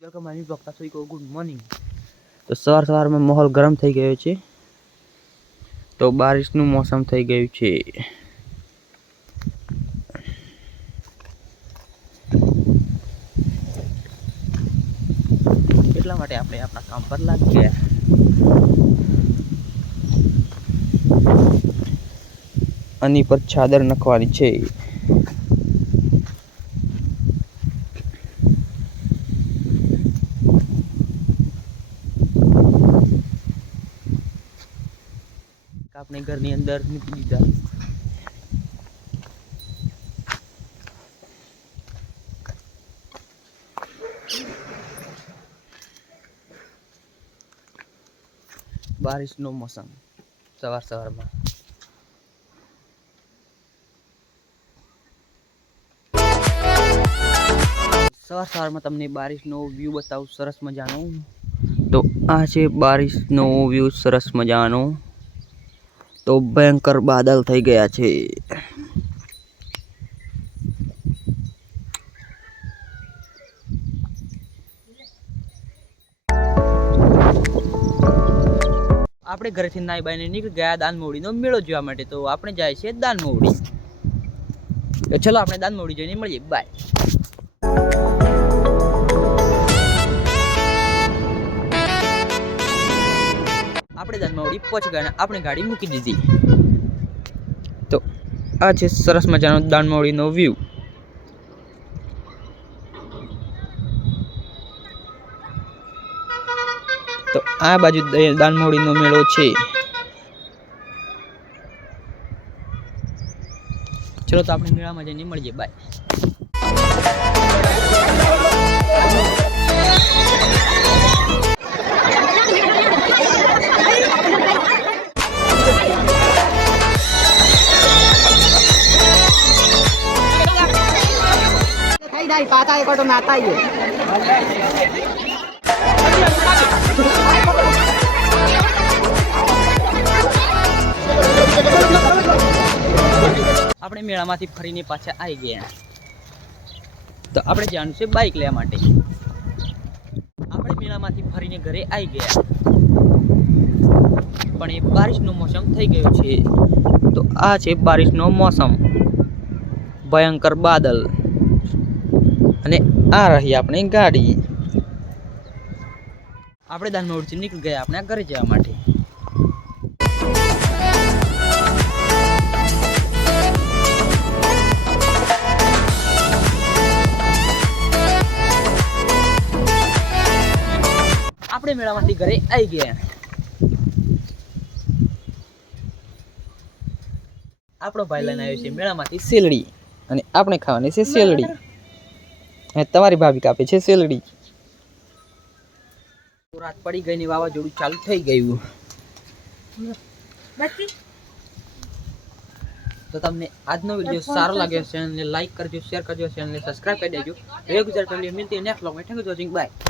Welcome my blog પાછો કો good morning. તો સવારમાં માહોલ ગરમ થઈ ગયો છે, તો બારિશનું મોસમ થઈ ગયું છે। એટલા માટે આપણે આપણા કામ પર લાગી ગયા। આની પર ચાદર નાખવાની છે। આપણે ઘરની અંદર મૂકી દીધા। બારિશનો મોસમ સવારમાં સવારમાં તમને બારિશનો વ્યૂ બતાવું સરસ મજાનો। તો આ છે બારિશનો વ્યૂ સરસ મજાનો। તો ભયંકર બાદલ થઈ ગયા છે। આપણે ઘરેથી નાઈ બાઈને નીકળી ગયા દાનમોડીનો મેળો જોવા માટે। તો આપણે જાય છે દાનમોડી। તો ચલો આપણે દાનમોડી જઈને મળીએ, બાય। આપણે દાનમોડી પહોંચી ગયા, આપણે ગાડી મૂકી દીધી। તો આ છે સરસ મજાનો દાનમોડીનો વ્યૂ। તો આ બાજુ દાનમોડીનો મેળો છે। ચલો તો આપણે મેળામાં જઈને મળીએ, બાય। पाता है तो नाता ही है। આપણે મેળામાંથી ફરીને પાછા આવી ગયા। તો આપણે જવાનું છે બાઇક લેવા માટે। આપણે મેળામાંથી ફરીને ઘરે આવી ગયા, પણ એ બારિશનો મોસમ થઈ ગયો છે। તો આ છે બારિશનો મોસમ, ભયંકર બાદલ, અને આ રહી આપણી ગાડી। આપણે દાનમોડીથી નીકળી ગયા આપણે ઘરે જવા માટે। આપણે મેળામાંથી ઘરે આવી ગયા। આપણો ભાઈ લઈને આવ્યો છે મેળામાંથી શેલડી, અને આપણે ખાવાની છે શેલડી। તમારી ભાભી કાપે છે શેલડી। રાત પડી ગઈ ને વાવાઝોડું ચાલુ થઈ ગયું। તો તમને આજનો વિડીયો સારો લાગ્યો, ચેનલને લાઈક કરજો, શેર કરજો, ચેનલને સબસ્ક્રાઇબ કરી દેજો। રેગુલર ફેમિલી મિલતી है नेक्स्ट व्लॉग में। Thank you for watching, bye.